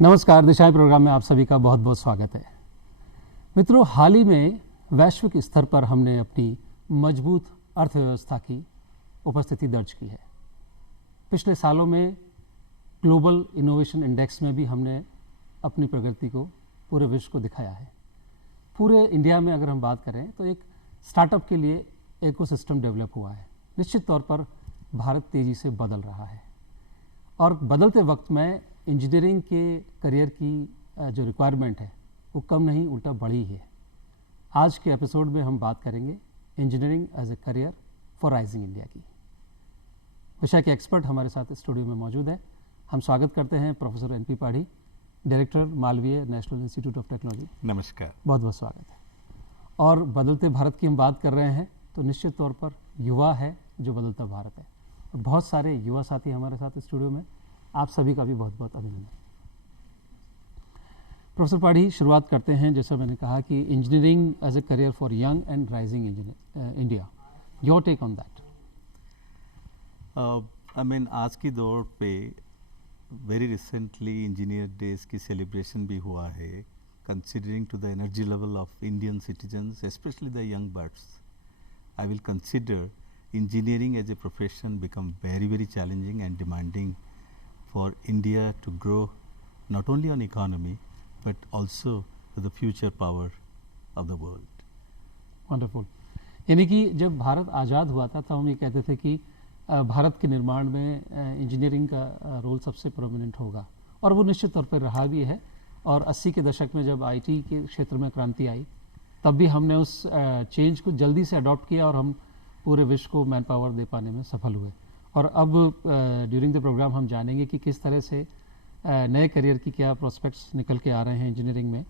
नमस्कार, दिशाएं प्रोग्राम में आप सभी का बहुत बहुत स्वागत है। मित्रों, हाल ही में वैश्विक स्तर पर हमने अपनी मजबूत अर्थव्यवस्था की उपस्थिति दर्ज की है। पिछले सालों में ग्लोबल इनोवेशन इंडेक्स में भी हमने अपनी प्रगति को पूरे विश्व को दिखाया है। पूरे इंडिया में अगर हम बात करें तो एक स्टार्टअप के लिए इकोसिस्टम डेवलप हुआ है। निश्चित तौर पर भारत तेज़ी से बदल रहा है और बदलते वक्त में इंजीनियरिंग के करियर की जो रिक्वायरमेंट है वो कम नहीं उल्टा बढ़ी है। आज के एपिसोड में हम बात करेंगे engineering as a career for rising India की। विषय के एक्सपर्ट हमारे साथ स्टूडियो में मौजूद हैं। हम स्वागत करते हैं professor N P Padhi, director Malaviya national institute of technology. नमस्कार, बहुत बहुत स्वागत है। और बदलते भारत की हम बात कर रहे हैं तो निश्चित तौर पर युवा है जो बदलता भारत है। और बहुत सारे युवा साथी हमारे साथ स्टूडियो में, आप सभी का भी बहुत बहुत अभिनंदन। प्रोफेसर पाढ़ी, शुरुआत करते हैं। जैसा मैंने कहा कि engineering as a career for young and rising India, your take on that. आज की दौर पे वेरी रिसेंटली इंजीनियर डेज की सेलिब्रेशन भी हुआ है। Considering to the energy level of Indian citizens, specially the young birds, I will consider engineering as a profession become very very challenging and demanding for India to grow not only on economy but also to the future power of the world. Wonderful. यानी कि जब भारत आज़ाद हुआ था तो हम ये कहते थे कि भारत के निर्माण में इंजीनियरिंग का रोल सबसे प्रोमिनेंट होगा और वो निश्चित तौर पर रहा भी है। और 80 के दशक में जब आईटी के क्षेत्र में क्रांति आई तब भी हमने उस चेंज को जल्दी से अडॉप्ट किया और हम पूरे विश्व को मैन पावर दे पाने में सफल हुए। और अब ड्यूरिंग द प्रोग्राम हम जानेंगे कि किस तरह से नए करियर की क्या प्रोस्पेक्ट्स निकल के आ रहे हैं इंजीनियरिंग में।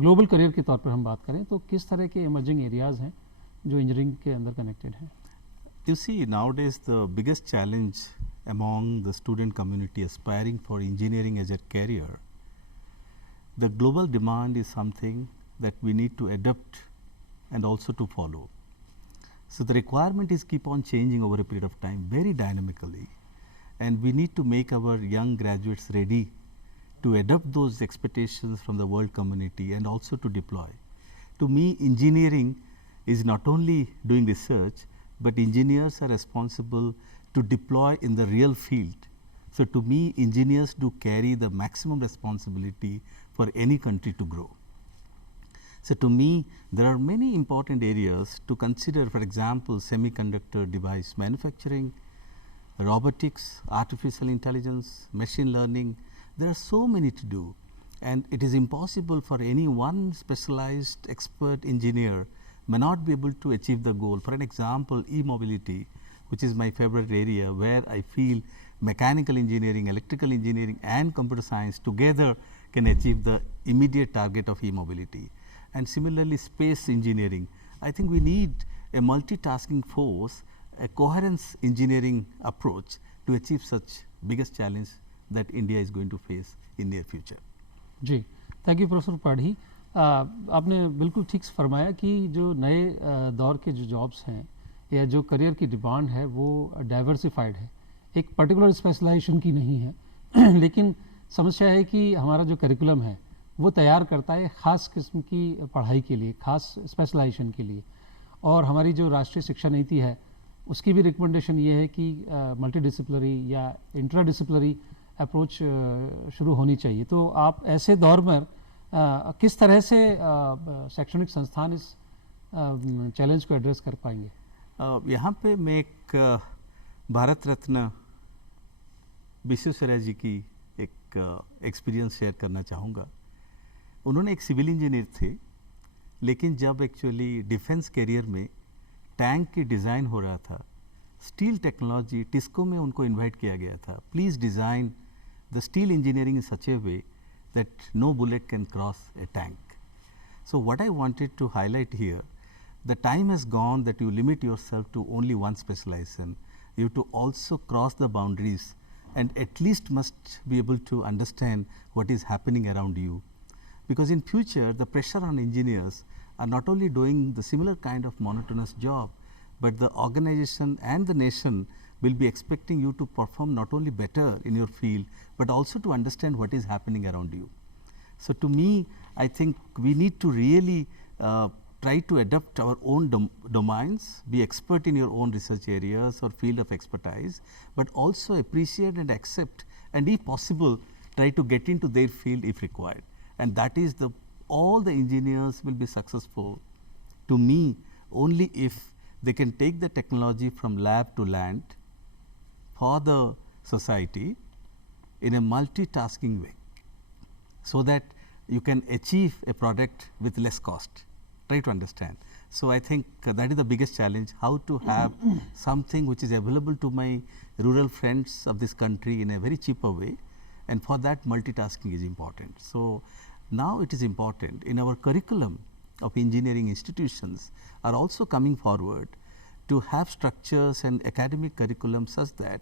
ग्लोबल करियर के तौर पर हम बात करें तो किस तरह के इमर्जिंग एरियाज़ हैं जो इंजीनियरिंग के अंदर कनेक्टेड हैं। You see, nowadays the biggest challenge among the student community aspiring for engineering as a career, the global demand is something that we need to adapt and also to follow. So the requirement is keep on changing over a period of time very dynamically, and we need to make our young graduates ready to adopt those expectations from the world community and also to deploy. To me, engineering is not only doing research, but engineers are responsible to deploy in the real field. So to me, engineers do carry the maximum responsibility for any country to grow. So to me, there are many important areas to consider. For example, semiconductor device manufacturing, robotics, artificial intelligence, machine learning. There are so many to do, and it is impossible for any one specialized expert engineer may not be able to achieve the goal. For an example, e-mobility, which is my favorite area, where I feel mechanical engineering, electrical engineering and computer science together can achieve the immediate target of e-mobility. And similarly, space engineering. I think we need a multitasking force, a coherence engineering approach to achieve such biggest challenge that India is going to face in near future. जी, thank you professor Padhi. आपने बिल्कुल ठीक फरमाया कि जो नए दौर के जो जॉब्स हैं या जो करियर की डिमांड है वो डाइवर्सिफाइड है, एक पर्टिकुलर स्पेशलाइजेशन की नहीं है। लेकिन समस्या है कि हमारा जो करिकुलम है वो तैयार करता है ख़ास किस्म की पढ़ाई के लिए, ख़ास स्पेशलाइजेशन के लिए। और हमारी जो राष्ट्रीय शिक्षा नीति है उसकी भी रिकमेंडेशन ये है कि मल्टीडिसिप्लिनरी या इंट्राडिसिप्लिनरी अप्रोच शुरू होनी चाहिए। तो आप ऐसे दौर में किस तरह से शैक्षणिक संस्थान इस चैलेंज को एड्रेस कर पाएंगे? यहाँ पे मैं एक भारत रत्न विश्वेश्वरैया जी की एक एक्सपीरियंस शेयर करना चाहूँगा। उन्होंने एक सिविल इंजीनियर थे, लेकिन जब एक्चुअली डिफेंस कैरियर में टैंक की डिज़ाइन हो रहा था, स्टील टेक्नोलॉजी टिस्को में उनको इनवाइट किया गया था, please design the steel engineering in such a way that no bullet can cross a tank. So what I wanted to highlight here, the time has gone that you limit yourself to only one specialization. you have to also cross the boundaries and at least must be able to understand what is happening around you. Because in future, the pressure on engineers are not only doing the similar kind of monotonous job, but the organization and the nation will be expecting you to perform not only better in your field, but also to understand what is happening around you. So to me, I think we need to really try to adapt our own domains, be expert in your own research areas or field of expertise, but also appreciate and accept, and if possible, try to get into their field if required. And that is all the engineers will be successful, to me, only if they can take the technology from lab to land for the society in a multitasking way, so that you can achieve a product with less cost. Try to understand. So I think that is the biggest challenge, how to have something which is available to my rural friends of this country in a very cheaper way, and for that multitasking is important. So now it is important in our curriculum of engineering institutions are also coming forward to have structures and academic curriculum such that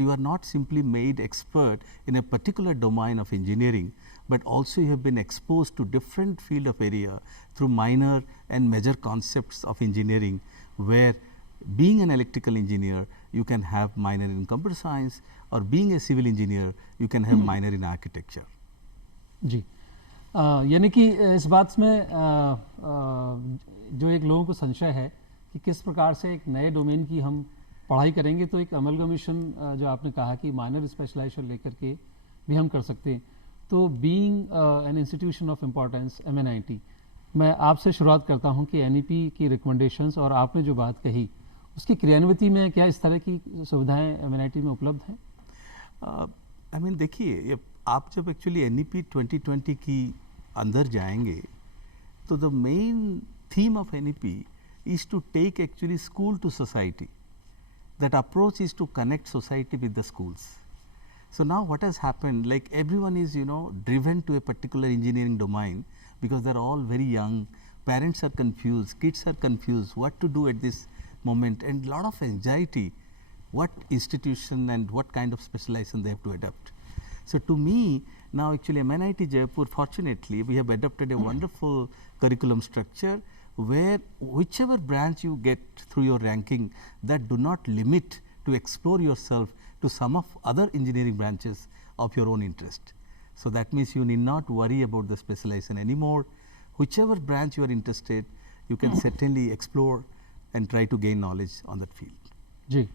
you are not simply made expert in a particular domain of engineering, but also you have been exposed to different field of area through minor and major concepts of engineering, where being an electrical engineer you can have minor in computer science, or being a civil engineer you can have minor in architecture. जी, यानी कि इस बात में जो एक लोगों को संशय है कि किस प्रकार से एक नए डोमेन की हम पढ़ाई करेंगे, तो एक अमलगमेशन जो आपने कहा कि माइनर स्पेशलाइजेशन लेकर के भी हम कर सकते हैं। तो being an institution of importance MNIT, मैं आपसे शुरुआत करता हूं कि NEP की रिकमेंडेशंस और आपने जो बात कही उसकी क्रियान्विति में क्या इस तरह की सुविधाएं MNIT में उपलब्ध हैं? आई मीन देखिए, आप जब एक्चुअली NEP 2020 की अंदर जाएंगे तो the main theme of NEP is to take actually school to society. That approach is to connect society with the schools. So now what has happened, like everyone is driven to a particular engineering domain because they are all very young, parents are confused, kids are confused what to do at this moment, and lot of anxiety what institution and what kind of specialization they have to adopt. So to me now actually MNIT Jaipur, fortunately we have adopted a wonderful curriculum structure where whichever branch you get through your ranking, that do not limit to explore yourself to some of other engineering branches of your own interest. So that means you need not worry about the specialization anymore. Whichever branch you are interested, you can certainly explore and try to gain knowledge on that field. जी,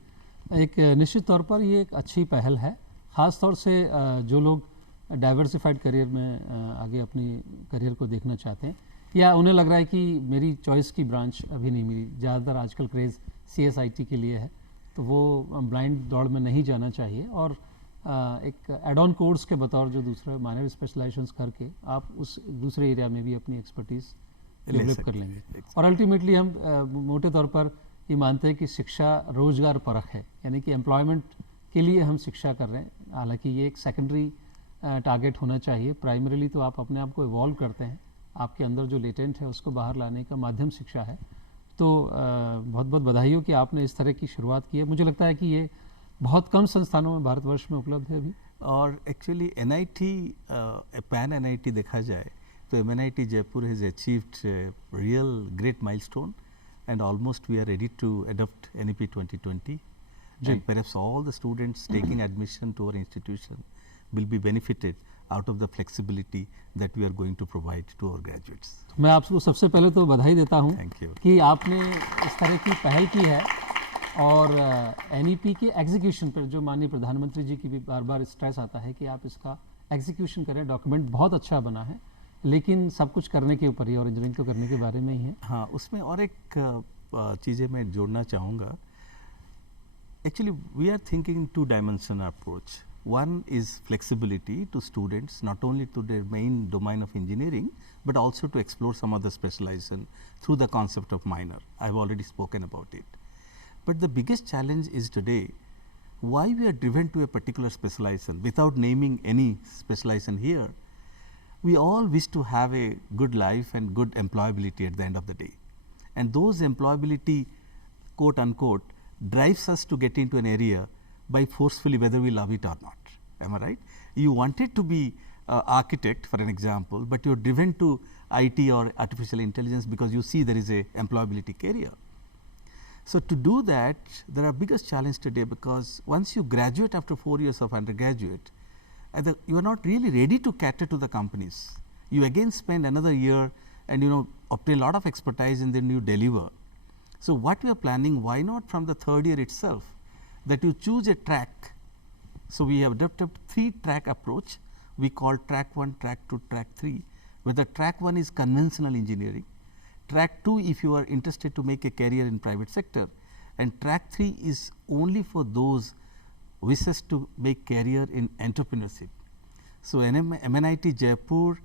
एक निश्चित तौर पर ये एक अच्छी पहल है, ख़ास तौर से जो लोग डाइवर्सिफाइड करियर में आगे अपनी करियर को देखना चाहते हैं, या उन्हें लग रहा है कि मेरी चॉइस की ब्रांच अभी नहीं मिली। ज़्यादातर आजकल क्रेज़ CSIT के लिए है, तो वो ब्लाइंड दौड़ में नहीं जाना चाहिए और एक एड ऑन कोर्स के बतौर जो दूसरा माइनर स्पेशलाइजेशंस करके आप उस दूसरे एरिया में भी अपनी एक्सपर्टीज़ डेवलप कर लेंगे। और अल्टीमेटली हम मोटे तौर पर ये मानते हैं कि शिक्षा रोजगार परख है, यानी कि एम्प्लॉयमेंट के लिए हम शिक्षा कर रहे हैं। हालांकि ये एक सेकेंडरी टारगेट होना चाहिए, प्राइमरीली तो आप अपने आप को इवॉल्व करते हैं, आपके अंदर जो लेटेंट है उसको बाहर लाने का माध्यम शिक्षा है। तो बहुत बहुत बधाई हो कि आपने इस तरह की शुरुआत की है। मुझे लगता है कि ये बहुत कम संस्थानों में भारतवर्ष में उपलब्ध है अभी। और एक्चुअली NIT पैन NIT देखा जाए तो MNIT Jaipur has achieved real great milestone, and almost we are ready to adopt NEP 2020. And perhaps all the students taking admission to our institution will be benefited out of the flexibility that we are going to provide to our graduates. मैं आपको सबसे पहले तो बधाई देता हूँ कि आपने इस तरह की पहल की है, और NEP के एग्जीक्यूशन पर जो माननीय प्रधानमंत्री जी की भी बार बार स्ट्रेस आता है कि आप इसका एग्जीक्यूशन करें। डॉक्यूमेंट बहुत अच्छा बना है, लेकिन सब कुछ करने के ऊपर ही, और इंजीनियरिंग तो करने के बारे में ही है। हाँ, उसमें और एक चीज़ें मैं जोड़ना चाहूँगा। Actually, we are thinking in two-dimensional approach. One is flexibility to students, not only to their main domain of engineering, but also to explore some other specialization through the concept of minor. I have already spoken about it. But the biggest challenge is today, why we are driven to a particular specialization without naming any specialization here. We all wish to have a good life and good employability at the end of the day. And those employability, quote unquote, drives us to get into an area by forcefully, whether we love it or not. Am I right? You wanted to be architect, for an example, but you're driven to IT or artificial intelligence because you see there is a employability career. So to do that, there are biggest challenge today, because once you graduate after 4 years of undergraduate, you are not really ready to cater to the companies. You again spend another year and obtain a lot of expertise, and then you deliver. So what we are planning, why not from the third year itself, that you choose a track. So we have adopted 3-track approach. We call track 1, track 2, track 3, where the track 1 is conventional engineering, track 2 if you are interested to make a career in private sector, and track 3 is only for those wishes to make career in entrepreneurship. So MNIT Jaipur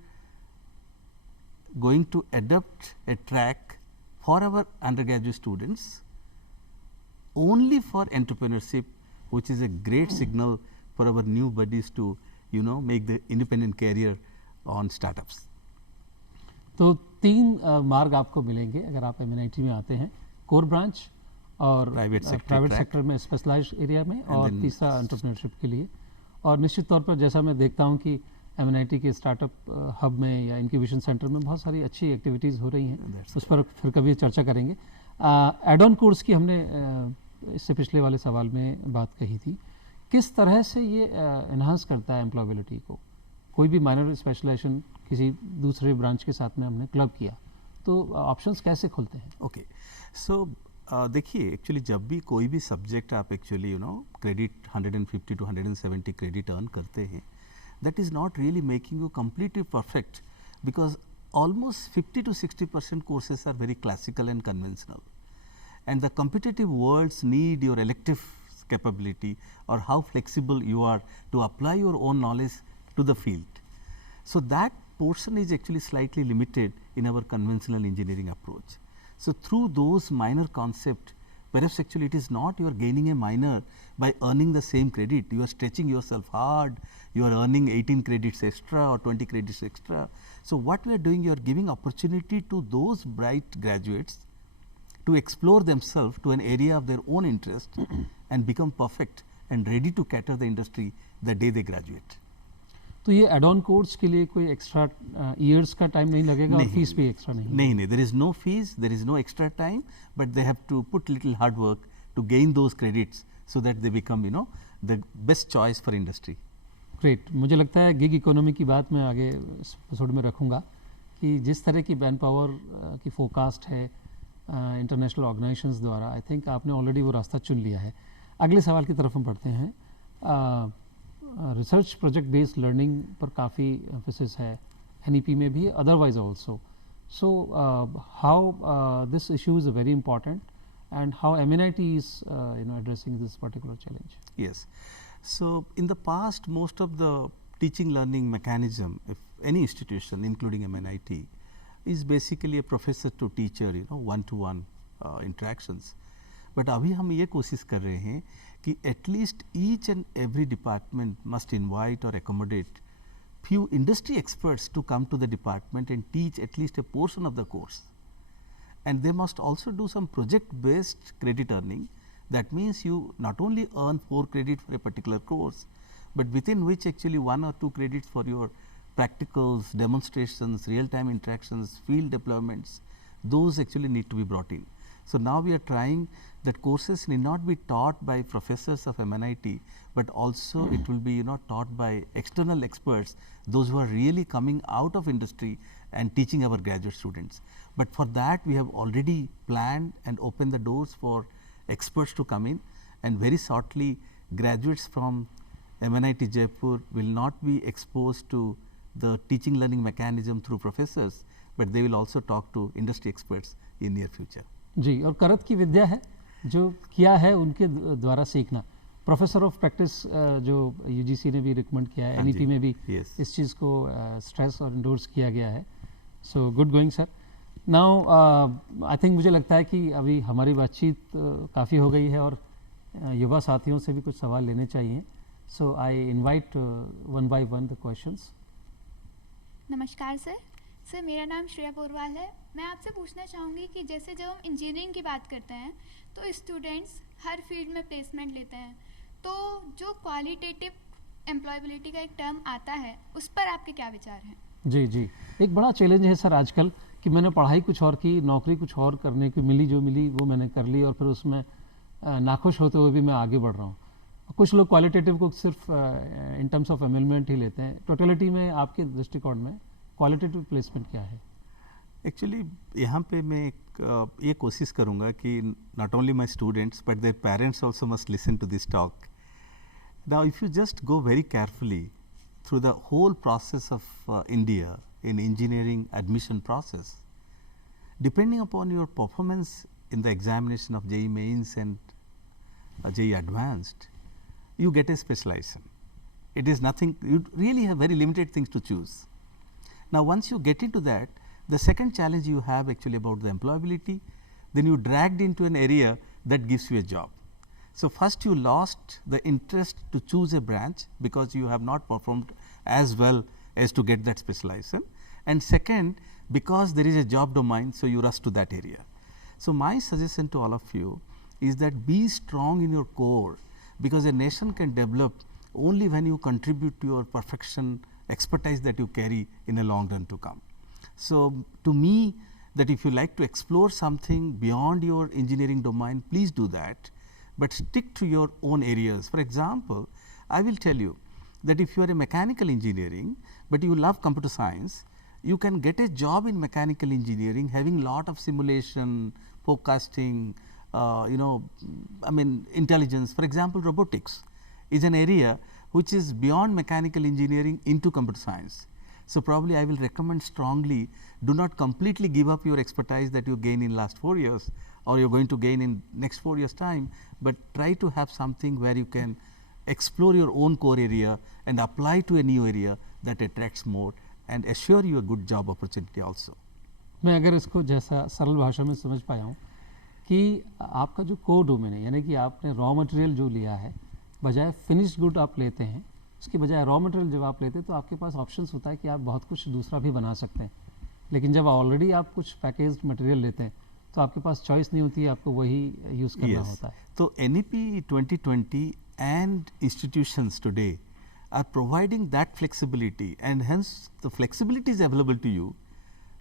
going to adopt a track for our undergraduate students only for entrepreneurship, which is a great signal for our new buddies to make the independent career on startups. तो 3 मार्ग आपको मिलेंगे अगर आप MNIT में आते हैं, core branch और प्राइवेट सेक्टर में स्पेशलाइज्ड एरिया में, और तीसरा एंटरप्रेन्योरशिप के लिए. और निश्चित तौर पर जैसा मैं देखता हूं कि MNIT के स्टार्टअप हब में या इंक्यूबेशन सेंटर में बहुत सारी अच्छी एक्टिविटीज़ हो रही हैं, उस पर फिर कभी चर्चा करेंगे. एड ऑन कोर्स की हमने इससे पिछले वाले सवाल में बात कही थी. किस तरह से ये एनहांस करता है एम्प्लॉयबिलिटी को? कोई भी माइनर स्पेशलाइजेशन किसी दूसरे ब्रांच के साथ में हमने क्लब किया तो ऑप्शंस कैसे खुलते हैं? ओके, सो देखिए, एक्चुअली जब भी कोई भी सब्जेक्ट आप एक्चुअली क्रेडिट 150 to 170 क्रेडिट अर्न करते हैं, that is not really making you completely perfect, because almost 50 to 60% courses are very classical and conventional, and the competitive worlds need your elective capability or how flexible you are to apply your own knowledge to the field. So that portion is actually slightly limited in our conventional engineering approach. So through those minor concepts, perhaps actually it is not you are gaining a minor by earning the same credit, you are stretching yourself hard, you are earning 18 credits extra or 20 credits extra. So what we are doing, you are giving opportunity to those bright graduates to explore themselves to an area of their own interest and become perfect and ready to cater the industry the day they graduate. तो ये add on course के लिए कोई extra years का टाइम नहीं लगेगा और फीस भी एक्स्ट्रा नहीं? नहीं, there is no fees, there is no extra time, but they have to put little hard work to gain those credits so that they become the best choice for industry. Great. मुझे लगता है gig economy की बात मैं आगे इस एपिसोड में रखूँगा कि जिस तरह की मैन पावर की फोरकास्ट है इंटरनेशनल ऑर्गेनाइजेशंस द्वारा, आई थिंक आपने ऑलरेडी वो रास्ता चुन लिया है. अगले सवाल की तरफ हम बढ़ते हैं. रिसर्च प्रोजेक्ट बेस्ड लर्निंग पर काफ़ी एम्फेसिस है NEP में भी, otherwise also. So how this issue is very important and how MNIT is addressing this particular challenge? Yes. So in the past, most of the teaching learning mechanism, if any institution including MNIT, is basically a professor to teacher, one-to-one interactions. But अभी हम ये कोशिश कर रहे हैं कि at least each and every department must invite or accommodate few industry experts to come to the department and teach at least a portion of the course. And they must also do some project based credit earning. That means you not only earn 4 credit for a particular course, but within which actually 1 or 2 credits for your practicals, demonstrations, real time interactions, field deployments, those actually need to be brought in. So now we are trying that courses need not be taught by professors of MNIT, but also it will be taught by external experts, those who are really coming out of industry and teaching our graduate students. But for that we have already planned and opened the doors for experts to come in, and very shortly graduates from MNIT Jaipur will not be exposed to the teaching learning mechanism through professors, but they will also talk to industry experts in near future. जी, और करत की विद्या है जो किया है उनके द्वारा सीखना. प्रोफेसर ऑफ प्रैक्टिस जो UGC ने भी रिकमेंड किया है, NEP में भी इस चीज़ को स्ट्रेस और इंडोर्स किया गया है. So good going sir. Now I think मुझे लगता है कि अभी हमारी बातचीत काफ़ी हो गई है और युवा साथियों से भी कुछ सवाल लेने चाहिए. So I invite one by one the questions. नमस्कार सर. सर मेरा नाम श्रेया पोरवाल है. मैं आपसे पूछना चाहूँगी कि जैसे जब हम इंजीनियरिंग की बात करते हैं तो स्टूडेंट्स हर फील्ड में प्लेसमेंट लेते हैं, तो जो क्वालिटेटिव एम्प्लॉयबिलिटी का एक टर्म आता है उस पर आपके क्या विचार हैं? जी जी, एक बड़ा चैलेंज है सर आजकल कि मैंने पढ़ाई कुछ और की, नौकरी कुछ और करने की मिली, जो मिली वो मैंने कर ली और फिर उसमें नाखुश होते हुए भी मैं आगे बढ़ रहा हूँ। कुछ लोग क्वालिटेटिव को सिर्फ इन टर्म्स ऑफ एमिलमेंट ही लेते हैं। टोटलिटी में आपके दृष्टिकोण में क्वालिटेटिव प्लेसमेंट क्या है? एक्चुअली यहाँ पे मैं ये कोशिश करूँगा कि not only my students but their parents also must listen to this talk. Now if you just go very carefully through the whole process of India in engineering admission process, depending upon your performance in the examination of JEE Mains and JEE Advanced, you get a specialization. It is nothing, you really have very limited things to choose. Now once you get into that, the second challenge you have actually about the employability, then you dragged into an area that gives you a job. So first you lost the interest to choose a branch because you have not performed as well as to get that specialization, and second because there is a job domain, so you rush to that area. So my suggestion to all of you is that be strong in your core, because a nation can develop only when you contribute to your perfection expertise that you carry in a long run to come. So to me, that if you like to explore something beyond your engineering domain, please do that, but stick to your own areas. For example, I will tell you that if you are a mechanical engineering but you love computer science, you can get a job in mechanical engineering having lot of simulation, forecasting, intelligence. For example, robotics is an area which is beyond mechanical engineering into computer science. So probably I will recommend strongly, do not completely give up your expertise that you gain in last 4 years or you're going to gain in next 4 years time, but try to have something where you can explore your own core area and apply to a new area that attracts more and assure you a good job opportunity also. मैं अगर इसको जैसा सरल भाषा में समझ पाया हूँ कि आपका जो कोर डोमेन है, यानी कि आपने रॉ मटेरियल जो लिया है, बजाय फिनिश्ड गुड आप लेते हैं, उसकी बजाय रॉ मटेरियल जब आप लेते हैं तो आपके पास ऑप्शंस होता है कि आप बहुत कुछ दूसरा भी बना सकते हैं। लेकिन जब ऑलरेडी आप कुछ पैकेज्ड मटेरियल लेते हैं तो आपके पास चॉइस नहीं होती है, आपको वही यूज़ करना होता है। तो NEP 2020 and institutions today are providing that flexibility, and hence the flexibility is available to you.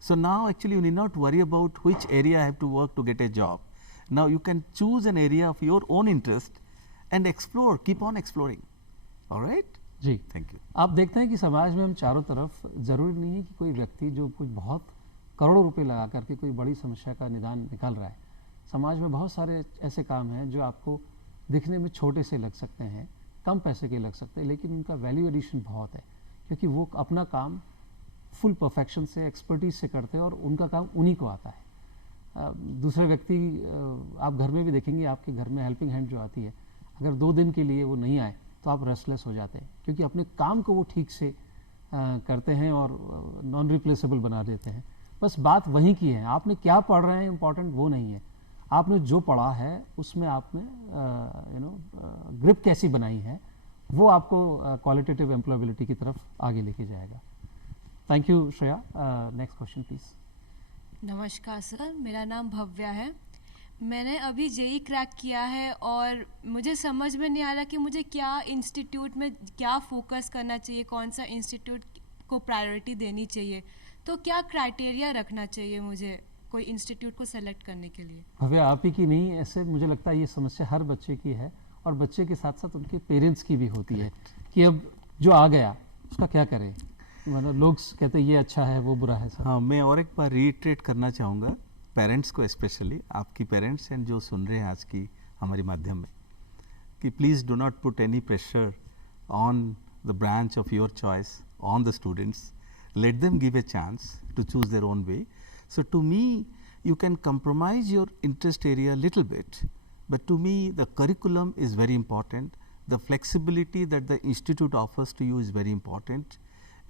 So now actually you need not worry about which area I have to work to get a job. Now you can choose an area of your own interest and explore, keep on exploring. All right? जी, thank you. आप देखते हैं कि समाज में हम चारों तरफ, ज़रूरी नहीं है कि कोई व्यक्ति जो कुछ बहुत करोड़ों रुपए लगा करके कोई बड़ी समस्या का निदान निकाल रहा है। समाज में बहुत सारे ऐसे काम हैं जो आपको दिखने में छोटे से लग सकते हैं, कम पैसे के लग सकते हैं, लेकिन उनका वैल्यू एडिशन बहुत है, क्योंकि वो अपना काम फुल परफेक्शन से, एक्सपर्टीज से करते हैं और उनका काम उन्हीं को आता है। दूसरे व्यक्ति, आप घर में भी देखेंगे, आपके घर में हेल्पिंग हैंड जो आती है, अगर 2 दिन के लिए वो नहीं आए तो आप रेस्टलेस हो जाते हैं, क्योंकि अपने काम को वो ठीक से करते हैं और नॉन रिप्लेसेबल बना देते हैं। बस बात वहीं की है, आपने क्या पढ़ रहे हैं इम्पॉर्टेंट वो नहीं है, आपने जो पढ़ा है उसमें आपने ग्रिप कैसी बनाई है, वो आपको क्वालिटेटिव एम्प्लॉयबिलिटी की तरफ आगे लेके जाएगा। Thank you Shreya. Next question please. नमस्कार सर, मेरा नाम भव्या है। मैंने अभी जेई क्रैक किया है और मुझे समझ में नहीं आ रहा कि मुझे क्या इंस्टीट्यूट में क्या फोकस करना चाहिए, कौन सा इंस्टीट्यूट को प्रायोरिटी देनी चाहिए, तो क्या क्राइटेरिया रखना चाहिए मुझे कोई इंस्टीट्यूट को सेलेक्ट करने के लिए? भव्या आप ही की नहीं, ऐसे मुझे लगता है ये समस्या हर बच्चे की है और बच्चे के साथ साथ उनके पेरेंट्स की भी होती है कि अब जो आ गया उसका क्या करें, मतलब लोग कहते हैं ये अच्छा है वो बुरा है सर। हाँ, मैं और एक बार रीइटरेट करना चाहूँगा पेरेंट्स को, स्पेशली आपकी पेरेंट्स एंड जो सुन रहे हैं आज की हमारे माध्यम में, कि please do not put any pressure on the branch of your choice on the students, let them give a chance to choose their own way. So to me, you can compromise your interest area a little bit, but to me the curriculum is very important, the flexibility that the institute offers to you is very important,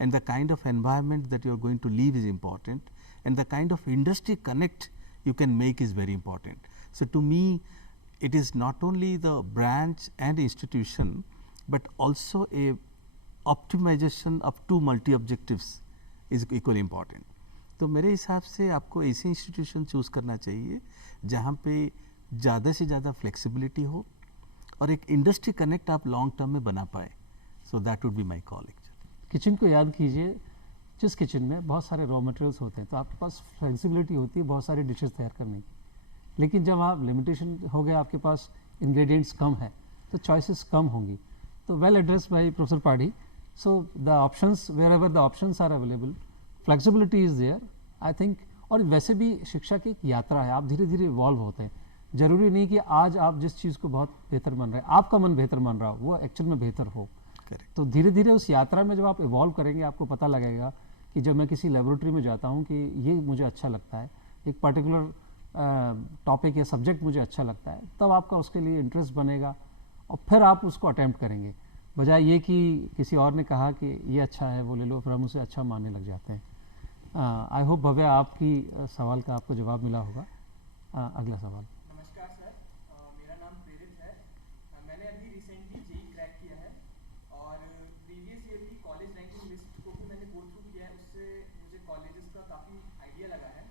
and the kind of environment that you are going to live is important, and the kind of industry connect you can make is very important. So to me, it is not only the branch and institution, but also a optimization of 2 multi objectives is equally important. तो मेरे हिसाब से आपको ऐसे institution choose करना चाहिए जहाँ पे ज़्यादा से ज़्यादा फ्लेक्सिबिलिटी हो और एक इंडस्ट्री कनेक्ट आप लॉन्ग टर्म में बना पाए. So that would be my call actually. Kitchen को याद कीजिए, जिस किचन में बहुत सारे रॉ मटेरियल्स होते हैं तो आपके पास फ्लेक्सिबिलिटी होती है बहुत सारी डिशेस तैयार करने की. लेकिन जब आप लिमिटेशन हो गया, आपके पास इंग्रेडिएंट्स कम है तो चॉइसेस कम होंगी. तो well address by professor Padhi. So the options, wherever the options are available, flexibility is there I think. और वैसे भी शिक्षा की एक यात्रा है, आप धीरे धीरे इवॉल्व होते हैं. ज़रूरी नहीं कि आज आप जिस चीज़ को बहुत बेहतर मान रहे हैं, आपका मन बेहतर मान रहा हो, वो एक्चुअल में बेहतर हो. तो धीरे धीरे उस यात्रा में जब आप इवॉल्व करेंगे, आपको पता लगेगा कि जब मैं किसी लेबोरेटरी में जाता हूँ कि ये मुझे अच्छा लगता है, एक पर्टिकुलर टॉपिक या सब्जेक्ट मुझे अच्छा लगता है, तब आपका उसके लिए इंटरेस्ट बनेगा और फिर आप उसको अटैम्प्ट करेंगे, बजाय ये कि किसी और ने कहा कि ये अच्छा है वो ले लो, फिर हम उसे अच्छा मानने लग जाते हैं. आई होप भव्या आपकी सवाल का आपको जवाब मिला होगा. अगला सवाल. नमस्कार सर, मेरा नाम प्रेरित है. मैंने अभी रिसेंटली जेई क्रैक किया है और प्रीवियस ईयर की कॉलेज रैंकिंग लिस्ट को भी मैंने गो थ्रू किया है. उससे मुझे कॉलेजेस का काफ़ी आइडिया लगा है.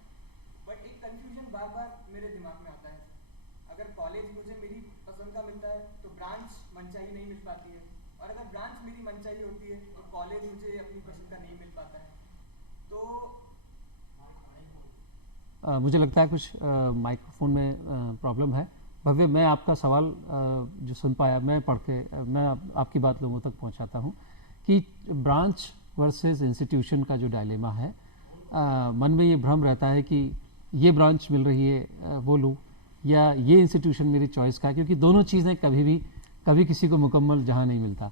बट एक कन्फ्यूजन बार बार मेरे दिमाग में आता है. अगर कॉलेज मुझे मेरी पसंद का मिलता है तो ब्रांच मनचाही नहीं मिल पाती है, और अगर ब्रांच मेरी मनचाही होती है तो कॉलेज मुझे अपनी पसंद का नहीं मिल पाता है. तो मुझे लगता है कुछ माइक्रोफोन में प्रॉब्लम है. भव्य, मैं आपका सवाल जो सुन पाया, मैं पढ़ के मैं आपकी बात लोगों तक पहुंचाता हूं कि ब्रांच वर्सेस इंस्टीट्यूशन का जो डायलेमा है, मन में ये भ्रम रहता है कि ये ब्रांच मिल रही है वो लूँ, या ये इंस्टीट्यूशन मेरी चॉइस का है, क्योंकि दोनों चीज़ें कभी किसी को मुकम्मल जहाँ नहीं मिलता.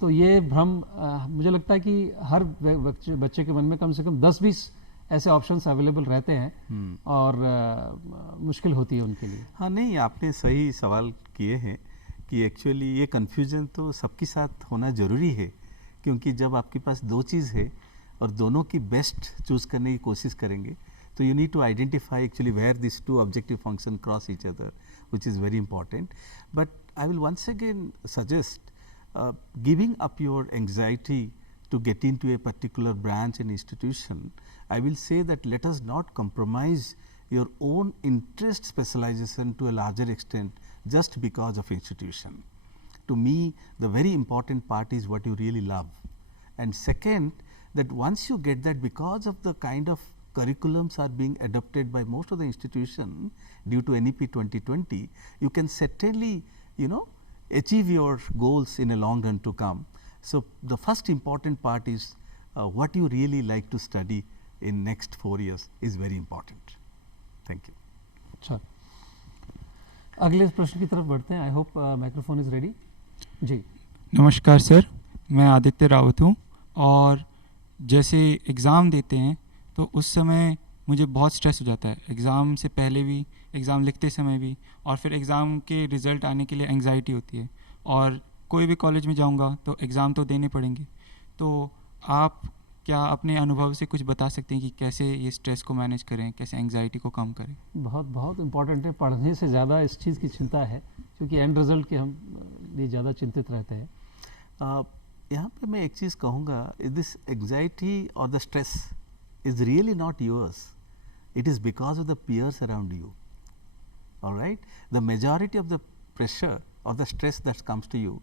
तो ये भ्रम मुझे लगता है कि हर बच्चे के मन में कम से कम 10-20 ऐसे ऑप्शंस अवेलेबल रहते हैं और मुश्किल होती है उनके लिए. हाँ, नहीं, आपने सही सवाल किए हैं कि एक्चुअली ये कन्फ्यूजन तो सबके साथ होना ज़रूरी है, क्योंकि जब आपके पास दो चीज़ है और दोनों की बेस्ट चूज़ करने की कोशिश करेंगे तो you need to identify actually where these two objective functions cross each other, which is very important. But I will once again suggest giving up your anxiety to get into a particular branch and institution. I will say that let us not compromise your own interest specialization to a larger extent just because of institution. To me, the very important part is what you really love. And second, that once you get that, because of the kind of curriculums are being adopted by most of the institution due to NEP 2020, you can certainly, achieve your goals in a long run to come. So the first important part is what you really like to study in next 4 years is very important. Thank you. अच्छा, अगले प्रश्न की तरफ बढ़ते हैं. I hope microphone is ready. जी. नमस्कार sir, मैं आदित्य रावत हूँ. और जैसे एग्ज़ाम देते हैं तो उस समय मुझे बहुत स्ट्रेस हो जाता है, एग्ज़ाम से पहले भी, एग्ज़ाम लिखते समय भी, और फिर एग्ज़ाम के रिज़ल्ट आने के लिए एंग्जाइटी होती है. और कोई भी कॉलेज में जाऊंगा तो एग्ज़ाम तो देने पड़ेंगे. तो आप क्या अपने अनुभव से कुछ बता सकते हैं कि कैसे ये स्ट्रेस को मैनेज करें, कैसे एंग्जाइटी को कम करें? बहुत इम्पॉर्टेंट है. पढ़ने से ज़्यादा इस चीज़ की चिंता है, क्योंकि एंड रिज़ल्ट के हम लिए ज़्यादा चिंतित रहते हैं. यहाँ पे मैं एक चीज़ कहूँगा, दिस एंग्जाइटी और the stress is really not yours. It is because of the peers around you. All right? The majority of the pressure or the stress that comes to you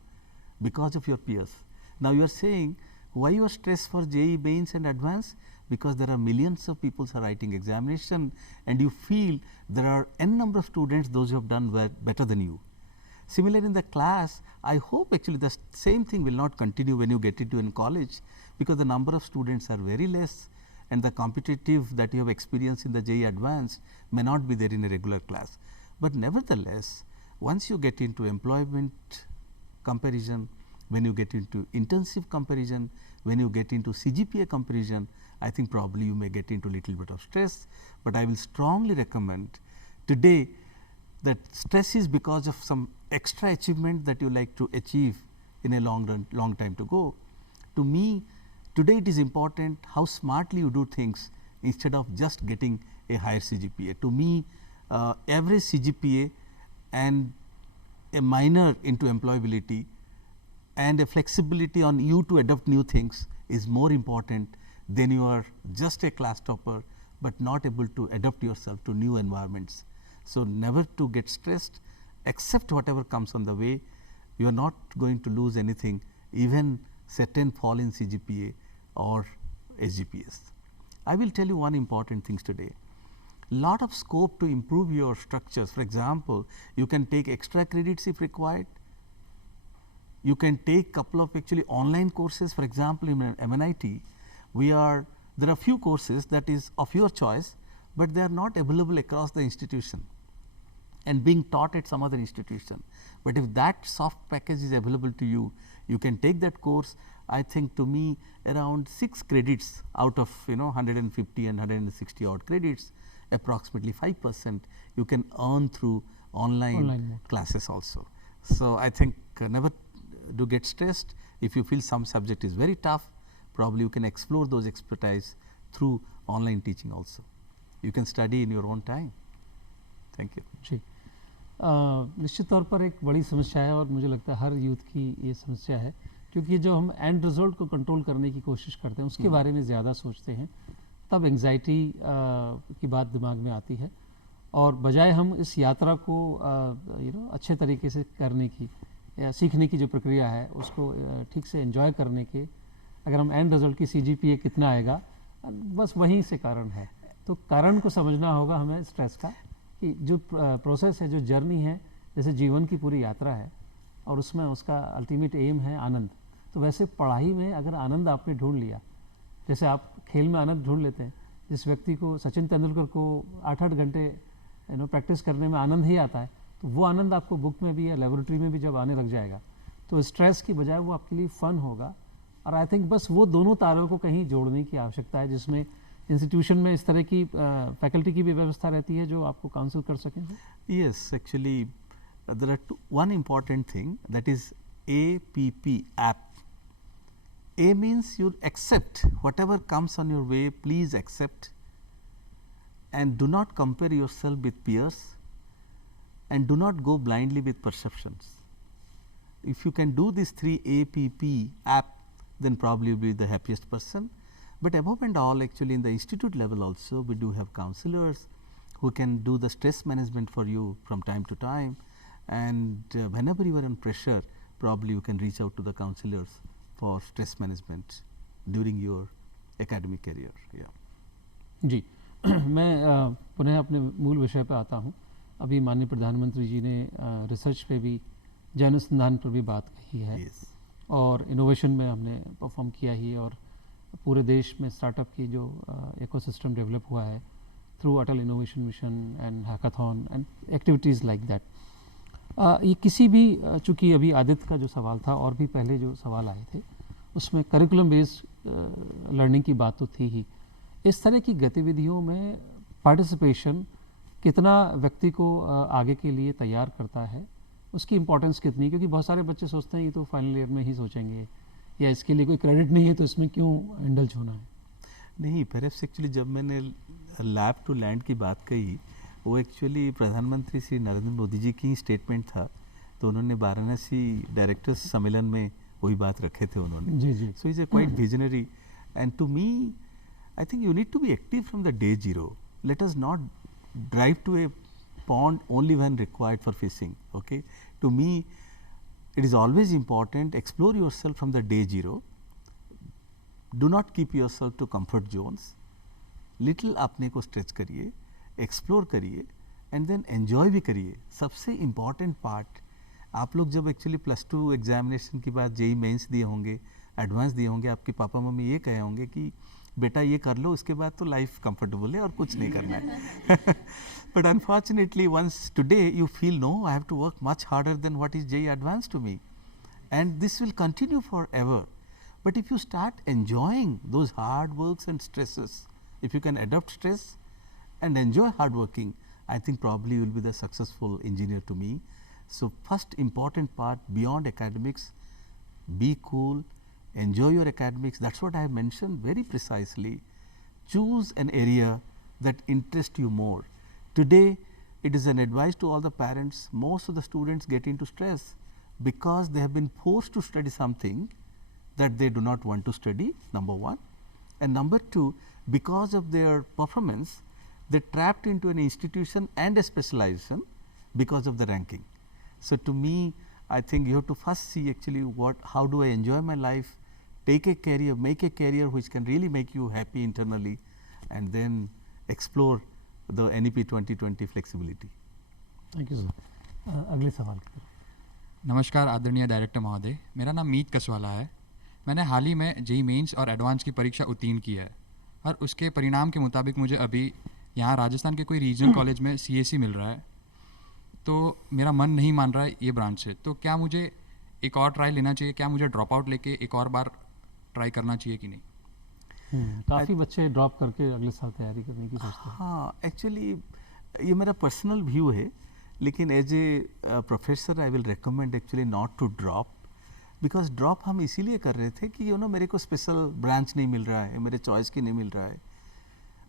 because of your peers. Now you are saying, why you are stressed for JEE mains and advanced? Because there are millions of people are writing examination and you feel there are n number of students, those who have done better than you. Similar in the class, I hope actually the same thing will not continue when you get into in college, because the number of students are very less and the competitive that you have experienced in the JEE Advanced may not be there in a regular class. But nevertheless, once you get into employment comparison, when you get into intensive comparison, when you get into CGPA comparison, I think probably you may get into little bit of stress. But I will strongly recommend today that stress is because of some extra achievement that you like to achieve in a long time to go. To me, today it is important how smartly you do things instead of just getting a higher CGPA. To me, average CGPA and a minor into employability and a flexibility on you to adopt new things is more important than you are just a class topper but not able to adapt yourself to new environments. So never to get stressed, accept whatever comes on the way. You are not going to lose anything, even certain fall in CGPA or SGPS. I will tell you one important thing today. Lot of scope to improve your structures. For example, you can take extra credits if required. You can take couple of actually online courses. For example, in MNIT, there are few courses that is of your choice, but they are not available across the institution and being taught at some other institution. But if that soft package is available to you, you can take that course. I think to me around 6 credits out of 150 and 160 odd credits, approximately 5% you can earn through online classes also. So I think never do get stressed. If you feel some subject is very tough, probably you can explore those expertise through online teaching also. You can study in your own time. Thank you. जी निश्चित तौर पर एक बड़ी समस्या है और मुझे लगता है हर यूथ की ये समस्या है, क्योंकि जो हम एंड रिजल्ट को कंट्रोल करने की कोशिश करते हैं उसके बारे में ज़्यादा सोचते हैं, तब एंग्जाइटी की बात दिमाग में आती है और बजाय हम इस यात्रा को अच्छे तरीके से करने की या सीखने की जो प्रक्रिया है उसको ठीक से एंजॉय करने के, अगर हम एंड रिजल्ट की CGPA कितना आएगा बस वहीं से कारण है। तो कारण को समझना होगा हमें स्ट्रेस का, कि जो प्रोसेस है, जो जर्नी है, जैसे जीवन की पूरी यात्रा है और उसमें उसका अल्टीमेट एम है आनंद। तो वैसे पढ़ाई में अगर आनंद आपने ढूंढ लिया, जैसे आप खेल में आनंद ढूंढ लेते हैं, जिस व्यक्ति को सचिन तेंदुलकर को 8-8 घंटे प्रैक्टिस करने में आनंद ही आता है, तो वो आनंद आपको बुक में भी या लेबोरेटरी में भी जब आने लग जाएगा तो स्ट्रेस की बजाय वो आपके लिए फ़न होगा। और आई थिंक बस वो दोनों तारों को कहीं जोड़ने की आवश्यकता है, जिसमें इंस्टीट्यूशन में इस तरह की फैकल्टी की भी व्यवस्था रहती है जो आपको काउंसिल कर सकें। Yes, actually there are one important thing, that is APP, app. A means you accept whatever comes on your way, please accept, and do not compare yourself with peers, and do not go blindly with perceptions. If you can do these 3 APP, app, then probably you'll be the happiest person. But above and all, actually in the institute level also, we do have counselors who can do the stress management for you from time to time, and whenever you are under pressure, probably you can reach out to the counselors for stress management during your academic career. Yeah. जी मैं पुनः अपने मूल विषय पे आता हूँ। अभी माननीय प्रधानमंत्री जी ने रिसर्च पे भी, जन अनुसंधान पर भी बात कही है। Yes. और इनोवेशन में हमने परफॉर्म किया ही, और पूरे देश में स्टार्टअप की जो इकोसिस्टम डेवलप हुआ है थ्रू अटल innovation mission and hackathon and activities like that. ये किसी भी, चूँकि अभी आदित्य का जो सवाल था और भी पहले जो सवाल आए थे उसमें करिकुलम बेस्ड लर्निंग की बात तो थी ही। इस तरह की गतिविधियों में पार्टिसिपेशन कितना व्यक्ति को आगे के लिए तैयार करता है, उसकी इम्पोर्टेंस कितनी, क्योंकि बहुत सारे बच्चे सोचते हैं ये तो फाइनल ईयर में ही सोचेंगे या इसके लिए कोई क्रेडिट नहीं है तो इसमें क्यों इंडल्ज होना है। नहीं, परहैप्स एक्चुअली जब मैंने लैब टू लैंड की बात कही, वो एक्चुअली प्रधानमंत्री श्री नरेंद्र मोदी जी की स्टेटमेंट था, तो उन्होंने वाराणसी डायरेक्टर्स सम्मेलन में वही बात रखे थे उन्होंने। जी जी। So is a quite visionary, and to me I think you need to be active from the day zero. Let us not drive to a pond only when required for fishing. Okay, to me it is always important, explore yourself from the day zero. Do not keep yourself to comfort zones. Little अपने को stretch करिए, explore करिए, and then enjoy भी करिए. सबसे important part, आप लोग जब एक्चुअली +2 एग्जामिनेशन के बाद जेई मेंस दिए होंगे, एडवांस दिए होंगे, आपके पापा मम्मी ये कहे होंगे कि बेटा ये कर लो, उसके बाद तो लाइफ कंफर्टेबल है और कुछ नहीं करना है. But unfortunately once today you feel no, I have to work much harder than what is JEE advance to me, and this will continue forever. But if you start enjoying those hard works and stresses, if you can adopt stress and enjoy hard working, I think probably you will be the successful engineer to me. So first important part beyond academics, be cool, enjoy your academics. That's what I have mentioned very precisely. Choose an area that interests you more. Today it is an advice to all the parents. Most of the students get into stress because they have been forced to study something that they do not want to study, number one. And number two, because of their performance, They trapped into an institution and a specialization because of the ranking. So to me, I think you have to first see actually how do I enjoy my life, take a career, make a career which can really make you happy internally, and then explore the NEP 2020 flexibility. Thank you sir. अगले सवाल की तरफ। नमस्कार आदरणीय डायरेक्टर महोदय, मेरा नाम मीत कसवाला है। मैंने हाल ही में जेई मेंस और एडवांस की परीक्षा उत्तीर्ण की है और उसके परिणाम के मुताबिक मुझे अभी यहाँ राजस्थान के कोई रीजनल कॉलेज में सीएससी मिल रहा है। तो मेरा मन नहीं मान रहा है ये ब्रांच से, तो क्या मुझे एक और ट्राई लेना चाहिए? क्या मुझे ड्रॉप आउट लेके एक और बार ट्राई करना चाहिए कि नहीं? काफ़ी बच्चे ड्रॉप करके अगले साल तैयारी करने की सोचते हैं। हाँ, एक्चुअली ये मेरा पर्सनल व्यू है, लेकिन as a professor I will recommend actually not to drop, because drop हम इसीलिए कर रहे थे कि मेरे को स्पेशल ब्रांच नहीं मिल रहा है, मेरे चॉइस की नहीं मिल रहा है।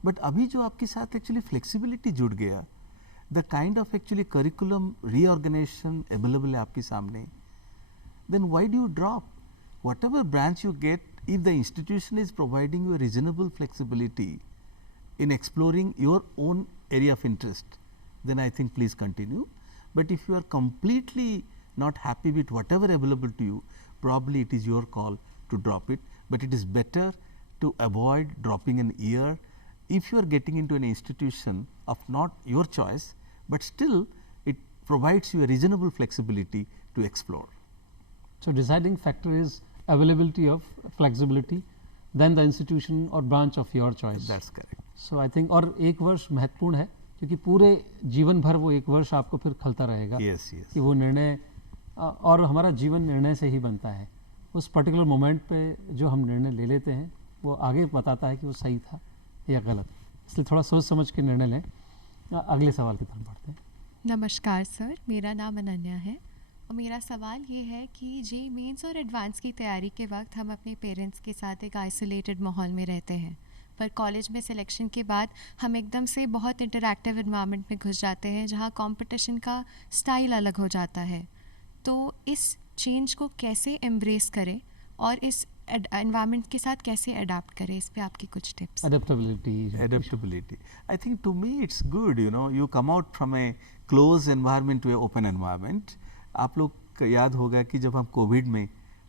बट अभी जो आपके साथ एक्चुअली फ्लेक्सिबिलिटी जुड़ गया, the kind of actually curriculum reorganisation available है आपके सामने, then why do you drop? Whatever branch you get, if the institution is providing you a reasonable flexibility in exploring your own area of interest, then I think please continue. But if you are completely not happy with whatever available to you, probably it is your call to drop it. But it is better to avoid dropping an year if you are getting into an institution of not your choice, but still it provides you a reasonable flexibility to explore. So deciding factor is availability of flexibility, then the institution or branch of your choice. That's correct. So I think और एक वर्ष महत्वपूर्ण है क्योंकि पूरे जीवन भर वो एक वर्ष आपको फिर खलता रहेगा। Yes, yes. कि वो निर्णय और हमारा जीवन निर्णय से ही बनता है। उस पर्टिकुलर मोमेंट पे जो हम निर्णय ले लेते हैं वो आगे बताता है कि वो सही था या गलत, इसलिए थोड़ा सोच समझ के निर्णय लें। अगले सवाल की तरफ बढ़ते हैं। नमस्कार सर, मेरा नाम अनन्या है और मेरा सवाल ये है कि जेई मेंस और एडवांस की तैयारी के वक्त हम अपने पेरेंट्स के साथ एक आइसोलेटेड माहौल में रहते हैं, पर कॉलेज में सिलेक्शन के बाद हम एकदम से बहुत इंटरैक्टिव एनवायरनमेंट में घुस जाते हैं जहाँ कंपटीशन का स्टाइल अलग हो जाता है। तो इस चेंज को कैसे एम्ब्रेस करें और इस एनवायरनमेंट के साथ कैसे अडाप्ट करें, इस पे आपकी कुछ tips? Adaptability. I think to me it's good, you come out from a closed environment to a open environment. आप लोग को याद होगा कि जब हम कोविड में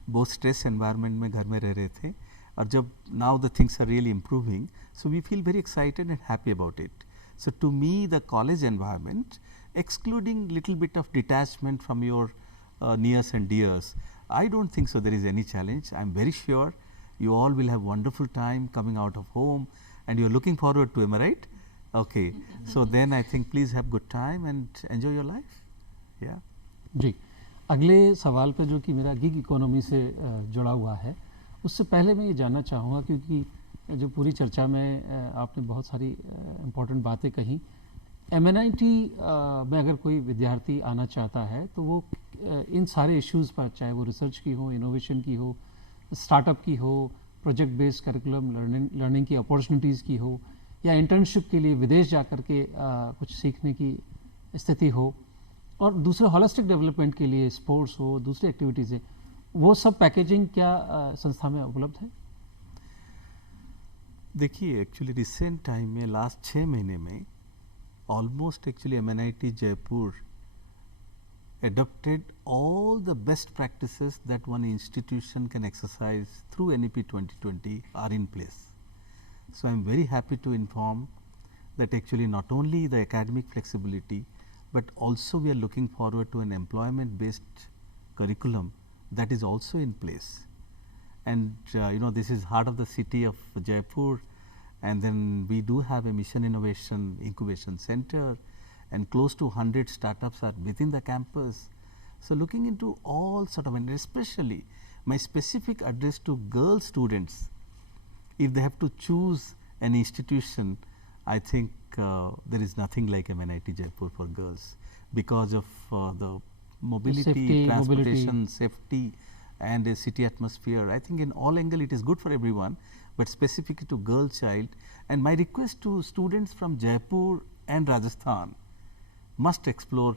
बहुत स्ट्रेस एनवायरनमेंट में घर में रह रहे थे और जब now the things are really improving, so we feel very excited and happy about it. So to me the college environment, excluding little bit of detachment from your nears and dears, I don't think so there is any challenge. I am very sure you all will have wonderful time coming out of home and you are looking forward to, am I right? Okay. So then I think please have good time and enjoy your life. Yeah. जी, अगले सवाल पे जो कि मेरा gig economy से जुड़ा हुआ है, उससे पहले मैं ये जानना चाहूँगा क्योंकि जो पूरी चर्चा में आपने बहुत सारी इम्पोर्टेंट बातें कही। MNIT में अगर कोई विद्यार्थी आना चाहता है तो वो इन सारे इश्यूज़ पर, चाहे वो रिसर्च की हो, इनोवेशन की हो, स्टार्टअप की हो, प्रोजेक्ट बेस्ड करिकुलम लर्निंग की अपॉर्चुनिटीज़ की हो, या इंटर्नशिप के लिए विदेश जा कर के कुछ सीखने की स्थिति हो, और दूसरे होलिस्टिक डेवलपमेंट के लिए स्पोर्ट्स हो, दूसरी एक्टिविटीज़ है, वो सब पैकेजिंग क्या संस्था में उपलब्ध है? देखिए, एक्चुअली रिसेंट टाइम में लास्ट 6 महीने में almost actually MNIT Jaipur adopted all the best practices that one institution can exercise through NEP 2020 are in place. So I am very happy to inform that actually not only the academic flexibility, but also we are looking forward to an employment based curriculum that is also in place. And this is heart of the city of Jaipur. And then we do have a mission innovation incubation center and close to 100 startups are within the campus. So looking into all sort of, and especially my specific address to girl students, if they have to choose an institution, I think there is nothing like MNIT Jaipur for girls because of the mobility, safety, transportation, safety and a city atmosphere. I think in all angle it is good for everyone, but specifically to girl child. And my request to students from Jaipur and Rajasthan must explore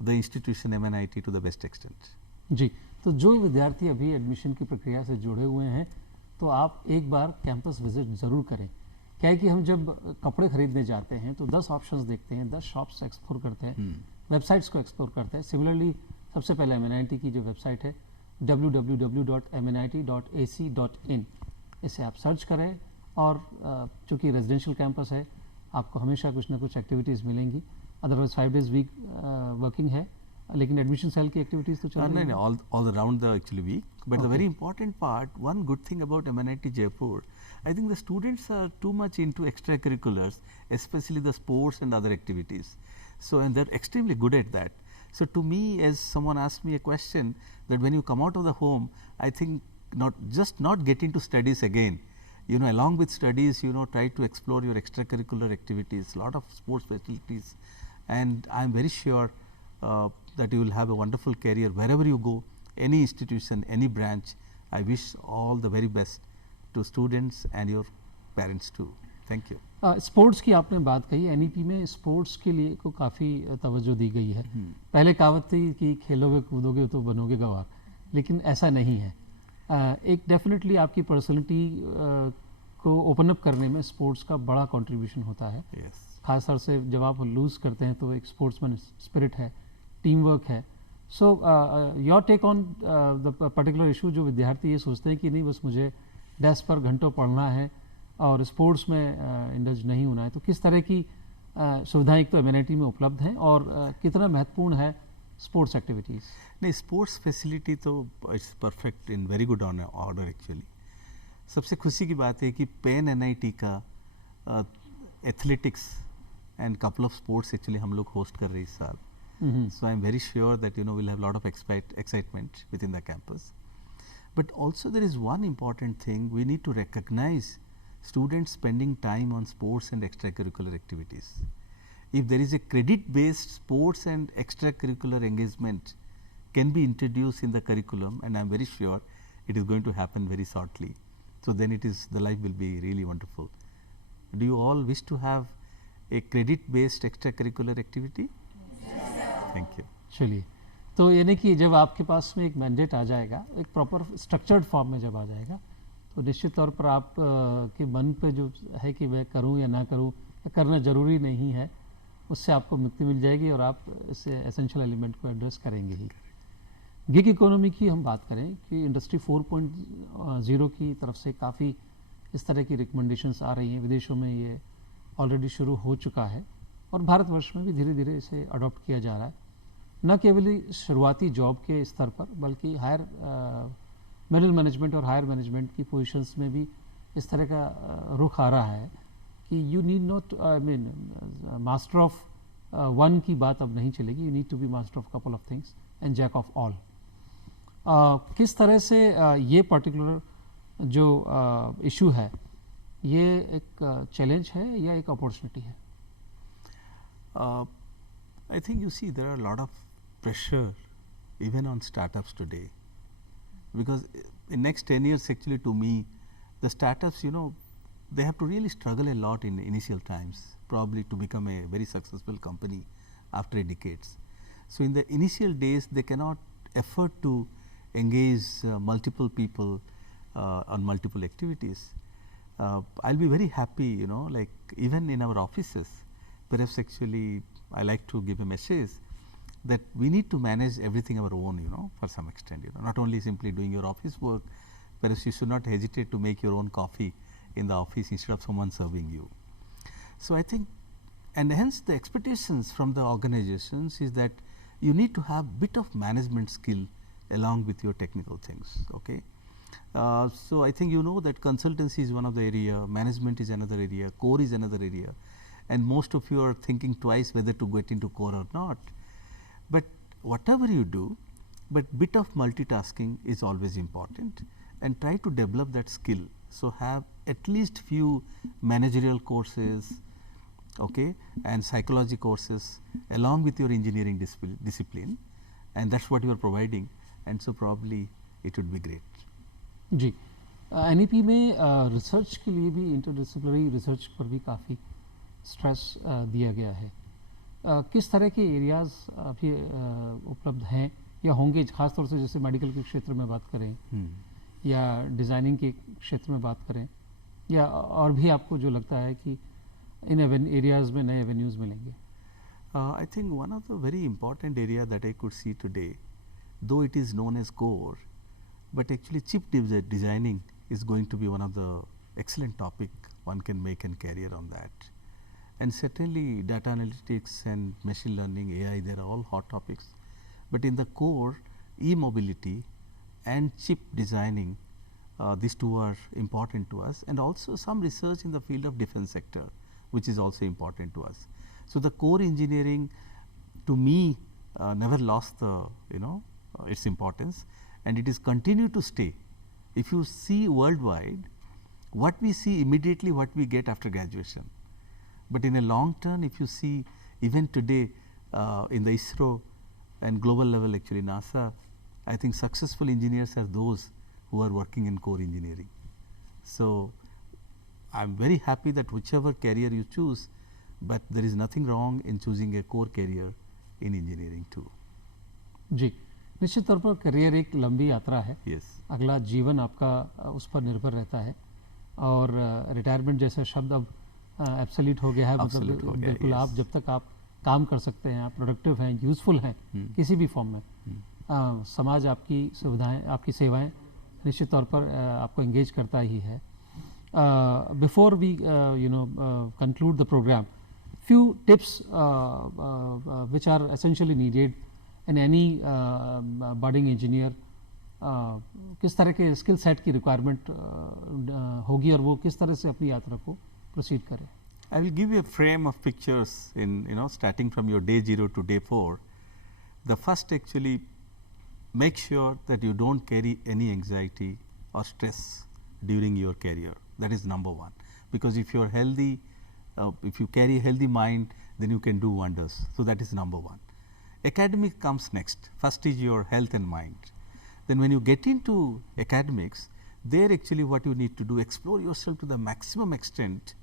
the institution MNIT to the best extent. जी, तो जो विद्यार्थी अभी एडमिशन की प्रक्रिया से जुड़े हुए हैं तो आप एक बार कैंपस विजिट ज़रूर करें। क्या है कि हम जब कपड़े खरीदने जाते हैं तो 10 ऑप्शंस देखते हैं, 10 शॉप्स एक्सप्लोर करते हैं, वेबसाइट्स को एक्सप्लोर करते हैं। सिमिलरली सबसे पहले MNIT की जो वेबसाइट है www.mnit.ac.in, इसे आप सर्च करें और चूँकि रेजिडेंशियल कैंपस है आपको हमेशा कुछ ना कुछ एक्टिविटीज़ मिलेंगी। अदरवाइज 5 days वीक वर्किंग है, लेकिन एडमिशन सेल की एक्टिविटीज़ तो चल रही है। No, all around the actually week. But the very important part, one good thing about MNIT Jaipur, I think the students are too much into extracurriculars, especially the sports and other activities. So, and they're extremely good at that. So, to me, as someone asked me a question, that when you come out of the home, I think not get into studies again. You know, along with studies, you know, try to explore your extracurricular activities, lot of sports facilities, and I'm very sure that you will have a wonderful career wherever you go, any institution, any branch. I wish all the very best to students and your parents too. Thank you. Sports की आपने बात कही, NEP में स्पोर्ट्स के लिए को काफ़ी तवज्जो दी गई है। पहले कहावत थी कि खेलोगे कूदोगे तो बनोगे गवार, लेकिन ऐसा नहीं है। एक डेफिनेटली आपकी पर्सनैलिटी को ओपन अप करने में स्पोर्ट्स का बड़ा कंट्रीब्यूशन होता है। Yes. खास तौर से जब आप लूज़ करते हैं तो एक स्पोर्ट्समैन स्पिरिट है, टीम वर्क है। So your take on the particular issue, जो विद्यार्थी ये सोचते हैं कि नहीं बस मुझे डेस्क पर घंटों पढ़ना है और स्पोर्ट्स में इंडल्ज नहीं होना है, तो किस तरह की सुविधाएं एक तो MNIT में उपलब्ध हैं और कितना महत्वपूर्ण है स्पोर्ट्स एक्टिविटीज़? नहीं, स्पोर्ट्स फैसिलिटी तो it's perfect, in very good order actually. सबसे खुशी की बात है कि पेन NIT का athletics and couple of sports actually हम लोग होस्ट कर रहे हैं इस साल। So I'm very sure that we'll have a lot of excitement within the campus. But also there is one important thing, we need to recognize students spending time on sports and extracurricular activities. If there is a credit based sports and extracurricular engagement can be introduced in the curriculum, and I'm very sure it is going to happen very shortly. So then the life will be really wonderful. Do you all wish to have a credit based extracurricular activity? Thank you. चलिए, तो यानी कि जब आपके पास में एक मैंडेट आ जाएगा, एक प्रॉपर स्ट्रक्चर्ड फॉर्म में जब आ जाएगा, तो निश्चित तौर पर आप के मन पे जो है कि मैं करूं या ना करूं, या करना ज़रूरी नहीं है, उससे आपको मुक्ति मिल जाएगी और आप इससे एसेंशियल एलिमेंट को एड्रेस करेंगे ही। गिग इकोनॉमी की हम बात करें कि इंडस्ट्री 4.0 की तरफ से काफ़ी इस तरह की रिकमेंडेशंस आ रही हैं, विदेशों में ये ऑलरेडी शुरू हो चुका है और भारतवर्ष में भी धीरे धीरे इसे अडॉप्ट किया जा रहा है। न केवल शुरुआती जॉब के स्तर पर, बल्कि हायर मिडिल मैनेजमेंट और हायर मैनेजमेंट की पोजीशंस में भी इस तरह का रुख आ रहा है कि you need not, I mean master of one की बात अब नहीं चलेगी, you need to be master of couple of things and jack of all. किस तरह से ये पर्टिकुलर जो इशू है ये एक चैलेंज है या एक अपॉर्चुनिटी है? I think you see there are a lot of pressure even on startups today, because in next 10 years actually to me the startups they have to really struggle a lot in initial times probably to become a very successful company after a decades. So in the initial days they cannot afford to engage multiple people on multiple activities. I'll be very happy like even in our offices, perhaps actually I like to give a message that we need to manage everything our own, for some extent, not only simply doing your office work, perhaps you should not hesitate to make your own coffee in the office instead of someone serving you. So I think, and hence the expectations from the organizations is that you need to have bit of management skill along with your technical things, okay. So I think that consultancy is one of the area, management is another area, core is another area, and most of you are thinking twice whether to get into core or not. But whatever you do, but bit of multitasking is always important, and try to develop that skill. So have at least few managerial courses, okay, and psychology courses along with your engineering discipline, and that's what you are providing, and so probably it would be great. जी, NEP में research के लिए भी interdisciplinary research पर भी काफ़ी स्ट्रेस दिया गया है। किस तरह के एरियाज़ अभी उपलब्ध हैं या होंगे, ख़ासतौर से जैसे मेडिकल के क्षेत्र में बात करें या डिज़ाइनिंग के क्षेत्र में बात करें, या और भी आपको जो लगता है कि इन एरियाज़ में नए एवेन्यूज़ मिलेंगे? I think one of the very important area that I could see today, though it is known as core, but actually chip designing is going to be one of the excellent topic one can make a career on that. And certainly data analytics and machine learning, AI, they are all hot topics. But in the core, e-mobility and chip designing, these two are important to us, and also some research in the field of defense sector, which is also important to us. So the core engineering, to me, never lost the its importance, and it is continued to stay. If you see worldwide, what we see immediately, what we get after graduation. But in a long term, if you see even today in the ISRO and global level, actually NASA, I think successful engineers are those who are working in core engineering. So I'm very happy that whichever career you choose, but there is nothing wrong in choosing a core career in engineering too. जी, निश्चित तौर पर करियर एक लंबी यात्रा है। Yes. अगला जीवन आपका उस पर निर्भर रहता है, और रिटायरमेंट जैसा शब्द अब एब्सोल्यूट हो गया है। Absolute हो मतलब गया, बिल्कुल yes. आप जब तक आप काम कर सकते हैं, आप प्रोडक्टिव हैं, यूज़फुल हैं किसी भी फॉर्म में, समाज आपकी सुविधाएं, आपकी सेवाएं निश्चित तौर पर आपको एंगेज करता ही है। Before we conclude the programme, few tips which are essentially needed in any budding engineer, किस तरह के स्किल सेट की रिक्वायरमेंट होगी और वो किस तरह से अपनी यात्रा को प्रोसीड करें? I will give you a frame of pictures in starting from your day 0 to day 4. The first, actually, make sure that you don't carry any anxiety or stress during your career. That is number one, because if you are healthy, if you carry a healthy mind, then you can do wonders. So that is number one. Academic comes next. First is your health and mind. Then when you get into academics, there actually what you need to do, explore yourself to the maximum extent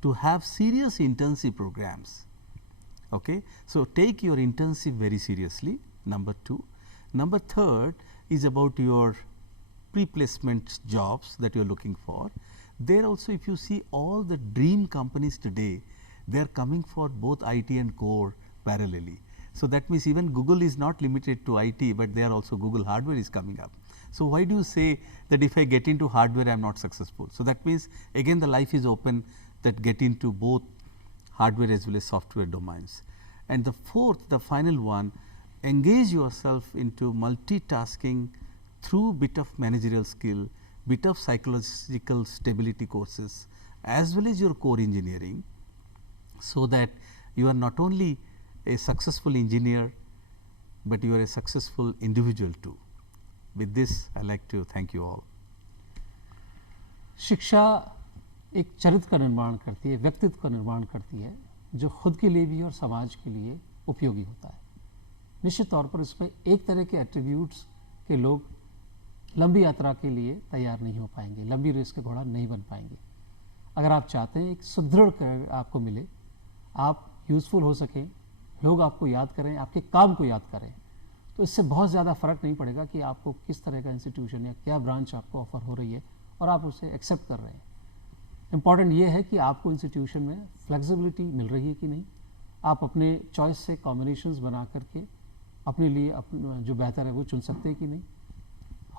to have serious intensive programs. Okay, so take your intensive very seriously, number two. Number third is about your pre-placement jobs that you are looking for. There also, if you see all the dream companies today, they are coming for both IT and core parallelly. So that means even Google is not limited to IT, but they are also, Google hardware is coming up. So why do you say that if I get into hardware I am not successful? So that means again the life is open, that get into both hardware as well as software domains. And the fourth, the final one, engage yourself into multitasking through bit of managerial skill, bit of psychological stability courses, as well as your core engineering, so that you are not only a successful engineer, but you are a successful individual too. With this, I like to thank you all. शिक्षा एक चरित्र का निर्माण करती है, व्यक्तित्व का निर्माण करती है, जो खुद के लिए भी और समाज के लिए उपयोगी होता है। निश्चित तौर पर इसमें एक तरह के एट्रीब्यूट्स के लोग लंबी यात्रा के लिए तैयार नहीं हो पाएंगे, लंबी रेस के घोड़ा नहीं बन पाएंगे। अगर आप चाहते हैं एक सुदृढ़ करियर आपको मिले, आप यूज़फुल हो सकें, लोग आपको याद करें, आपके काम को याद करें, तो इससे बहुत ज़्यादा फ़र्क नहीं पड़ेगा कि आपको किस तरह का इंस्टीट्यूशन या क्या ब्रांच आपको ऑफ़र हो रही है और आप उसे एक्सेप्ट कर रहे हैं। इम्पॉर्टेंट ये है कि आपको इंस्टीट्यूशन में फ्लेक्सिबिलिटी मिल रही है कि नहीं, आप अपने चॉइस से कॉम्बिनेशंस बना करके अपने लिए जो बेहतर है वो चुन सकते हैं कि नहीं।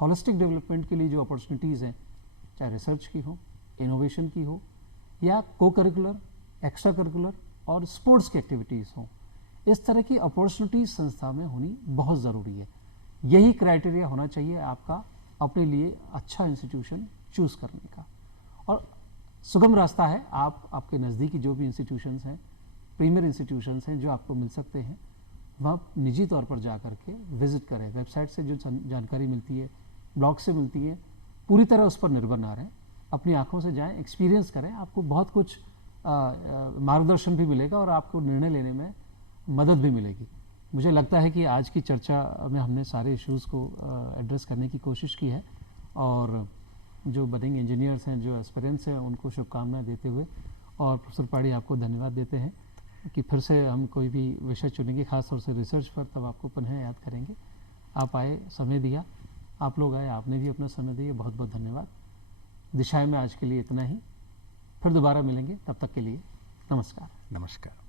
होलिस्टिक डेवलपमेंट के लिए जो अपॉर्चुनिटीज़ हैं, चाहे रिसर्च की हो, इनोवेशन की हो, या को करिकुलर, एक्स्ट्रा करिकुलर और स्पोर्ट्स की एक्टिविटीज़ हों, इस तरह की अपॉर्चुनिटीज़ संस्था में होनी बहुत ज़रूरी है। यही क्राइटेरिया होना चाहिए आपका अपने लिए अच्छा इंस्टीट्यूशन चूज़ करने का। और सुगम रास्ता है, आप आपके नज़दीकी जो भी इंस्टीट्यूशंस हैं, प्रीमियर इंस्टीट्यूशंस हैं जो आपको मिल सकते हैं, वहाँ निजी तौर पर जा कर के विज़िट करें। वेबसाइट से जो जानकारी मिलती है, ब्लॉग से मिलती है, पूरी तरह उस पर निर्भर ना रहें, अपनी आँखों से जाएं, एक्सपीरियंस करें, आपको बहुत कुछ मार्गदर्शन भी मिलेगा और आपको निर्णय लेने में मदद भी मिलेगी। मुझे लगता है कि आज की चर्चा में हमने सारे इश्यूज़ को एड्रेस करने की कोशिश की है, और जो बडिंग इंजीनियर्स हैं, जो एस्पिरेंट्स हैं, उनको शुभकामनाएं देते हुए और प्रोफेसर पाड़ी आपको धन्यवाद देते हैं कि फिर से हम कोई भी विषय चुनेंगे, खासतौर से रिसर्च पर, तब आपको पुनः याद करेंगे। आप आए, समय दिया, आप लोग आए, आपने भी अपना समय दिया, बहुत बहुत धन्यवाद। दिशाएं में आज के लिए इतना ही, फिर दोबारा मिलेंगे, तब तक के लिए नमस्कार। नमस्कार।